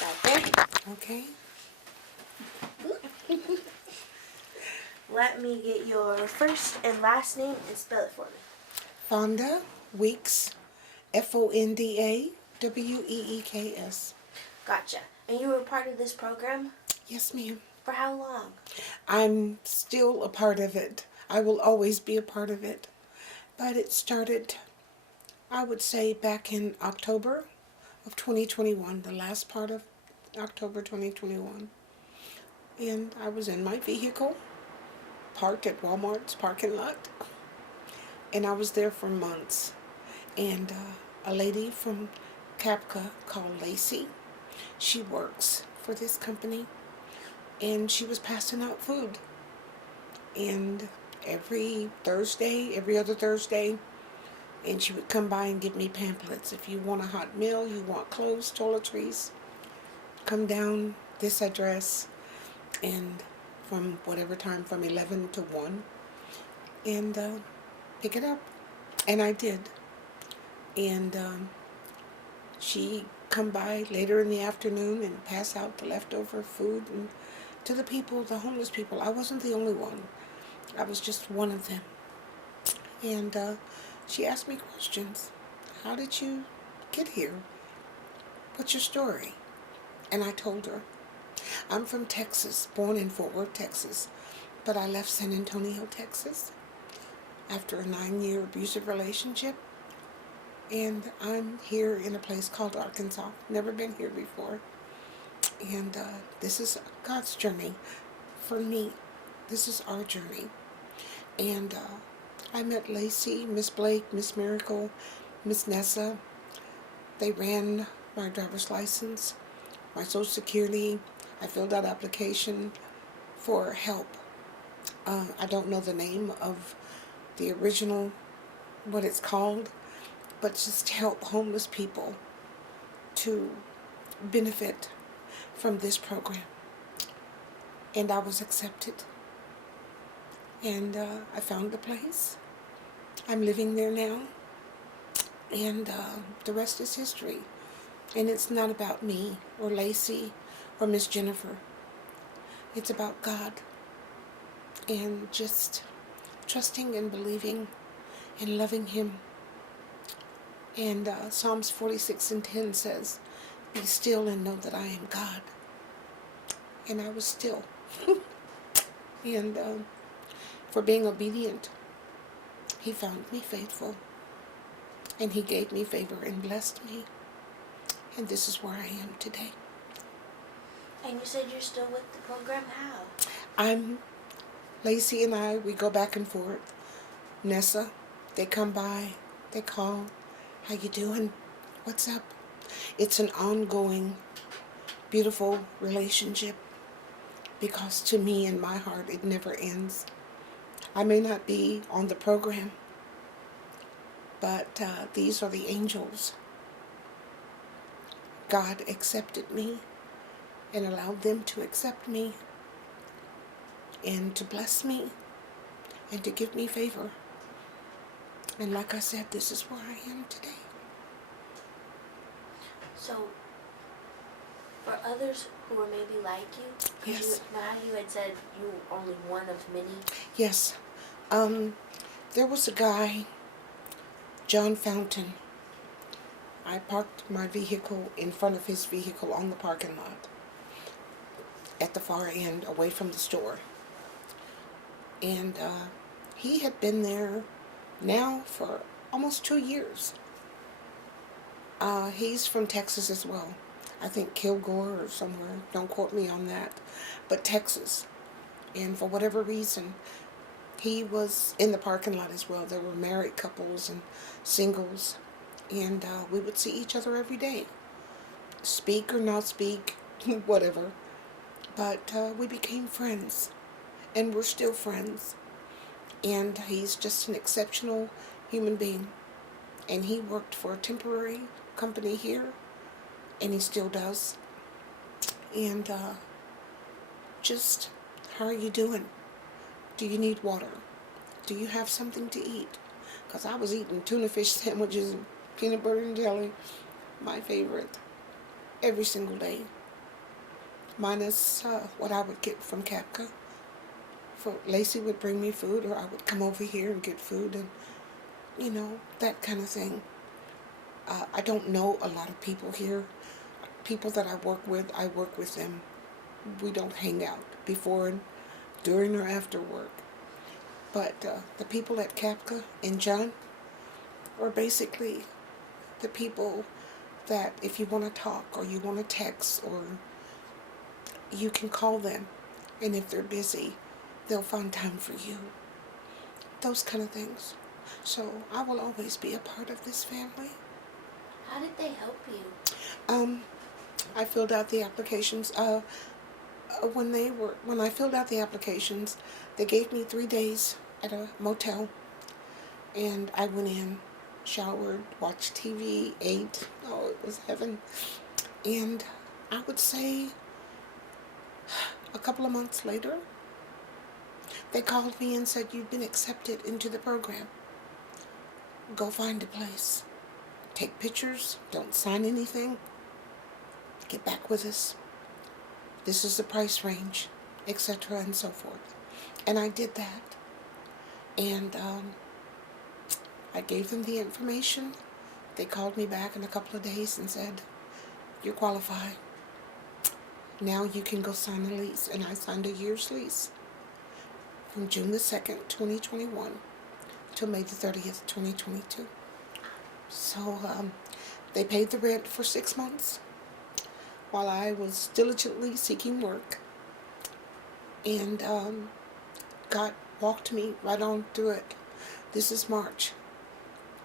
that there. Okay. Let me get your first and last name and spell it for me. Fonda Weeks, FONDA WEEKS. Gotcha. And you were part of this program Yes, ma'am. for how long? I'm still a part of it. I will always be a part of it. But it started, I would say, back in October of 2021, the last part of October 2021. And I was in my vehicle, parked at Walmart's parking lot, and I was there for months. And a lady from Capca called Lacey, she works for this company, and she was passing out food. And every Thursday, every other Thursday, and she would come by and give me pamphlets. If you want a hot meal, you want clothes, toiletries, come down this address, and from whatever time, from 11 to 1, and pick it up. And I did. And she come by later in the afternoon and pass out the leftover food and to the people, the homeless people. I wasn't the only one. I was just one of them. And she asked me questions. How did you get here? What's your story? And I told her. I'm from Texas, born in Fort Worth, Texas, but I left San Antonio, Texas after a 9-year abusive relationship. And I'm here in a place called Arkansas. Never been here before. And this is God's journey for me. This is our journey. And I met Lacey, Miss Blake, Miss Miracle, Miss Nessa. They ran my driver's license, my social security. I filled out application for help. I don't know the name of the original, what it's called, but just help homeless people to benefit from this program. And I was accepted. And I found a place. I'm living there now. And the rest is history. And it's not about me or Lacey or Miss Jennifer. It's about God. And just trusting and believing and loving Him. And Psalms 46:10 says, "Be still and know that I am God." And I was still. And for being obedient, He found me faithful. And He gave me favor and blessed me. And this is where I am today. And you said you're still with the program. How? Lacey and I, we go back and forth. Nessa, they come by, they call. How you doing? What's up? It's an ongoing, beautiful relationship, because to me, in my heart, it never ends. I may not be on the program, but these are the angels. God accepted me and allowed them to accept me and to bless me and to give me favor. And like I said, this is where I am today. So, for others who are maybe like you, Yes. you had said you were only one of many. Yes. There was a guy, John Fountain. I parked my vehicle in front of his vehicle on the parking lot at the far end, away from the store. And he had been there now for almost 2 years. He's from Texas as well. I think Kilgore or somewhere. Don't quote me on that. But Texas. And for whatever reason, he was in the parking lot as well. There were married couples and singles. And we would see each other every day. Speak or not speak, whatever. But we became friends. And we're still friends. And he's just an exceptional human being. And he worked for a temporary company here, and he still does. And just, how are you doing? Do you need water? Do you have something to eat? Because I was eating tuna fish sandwiches and peanut butter and jelly, my favorite, every single day. minus what I would get from Capca. For Lacey would bring me food, or I would come over here and get food, and that kind of thing. I don't know a lot of people here. People that I work with them. We don't hang out before and during or after work. But the people at Capca and John are basically the people that if you want to talk or you want to text, or you can call them, and if they're busy, they'll find time for you. Those kind of things. So I will always be a part of this family. How did they help you? I filled out the applications. When I filled out the applications, they gave me 3 days at a motel, and I went in, showered, watched TV, ate. Oh, it was heaven. And I would say a couple of months later, they called me and said, "You've been accepted into the program. Go find a place. Take pictures. Don't sign anything. Get back with us. This is the price range," etc. and so forth. And I did that. And I gave them the information. They called me back in a couple of days and said, "You're qualified. Now you can go sign a lease." And I signed a year's lease from June the 2nd, 2021 till May the 30th, 2022. So they paid the rent for 6 months while I was diligently seeking work. And God walked me right on through it. This is March,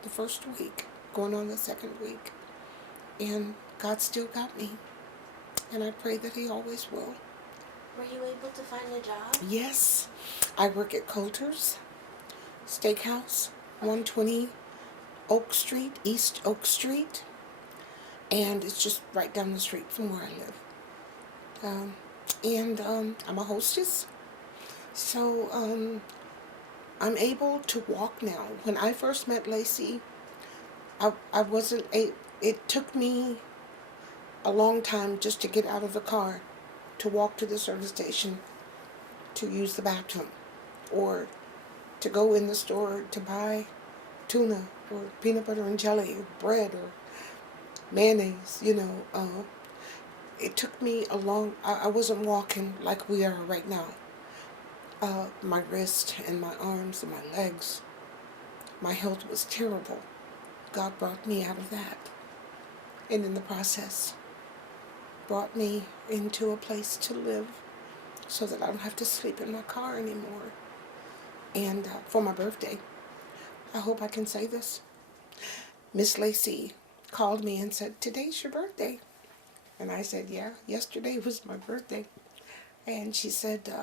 the first week, going on the second week. And God still got me. And I pray that He always will. Were you able to find a job? Yes. I work at Coulter's Steakhouse, 120 Oak Street, East Oak Street. And it's just right down the street from where I live. I'm a hostess. So I'm able to walk now. When I first met Lacey, I wasn't it took me a long time just to get out of the car, to walk to the service station, to use the bathroom, or to go in the store to buy tuna or peanut butter and jelly or bread or mayonnaise. It took me I wasn't walking like we are right now. My wrist and my arms and my legs, my health was terrible. God brought me out of that, and in the process brought me into a place to live so that I don't have to sleep in my car anymore. And for my birthday, I hope I can say this, Miss Lacey called me and said, "Today's your birthday." And I said, "Yeah, yesterday was my birthday." And she said,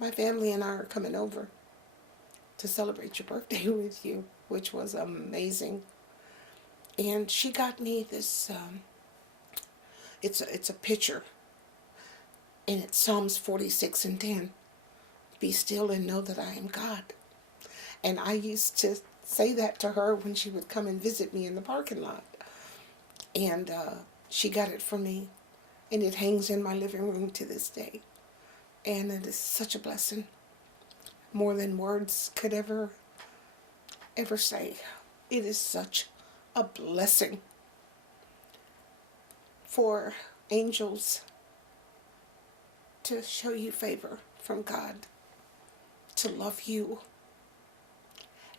"My family and I are coming over to celebrate your birthday with you," which was amazing. And she got me this, it's a picture, and it's Psalms 46:10. "Be still and know that I am God." And I used to say that to her when she would come and visit me in the parking lot. And she got it from me, and it hangs in my living room to this day. And it is such a blessing, more than words could ever say. It is such a blessing for angels to show you favor from God, to love you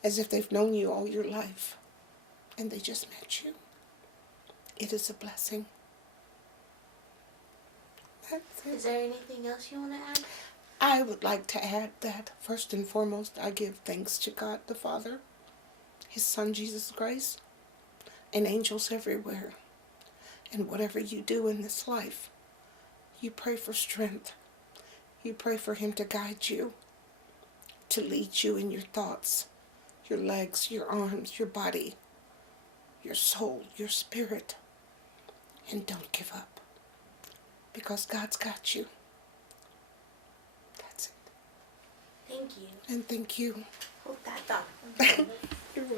as if they've known you all your life and they just met you. It is a blessing. That's it. Is there anything else you want to add? I would like to add that, first and foremost, I give thanks to God the Father, His Son Jesus Christ, and angels everywhere. And whatever you do in this life, you pray for strength. You pray for Him to guide you, to lead you in your thoughts, your legs, your arms, your body, your soul, your spirit. And don't give up, because God's got you. That's it. Thank you. And thank you. Hold that thought. You're welcome.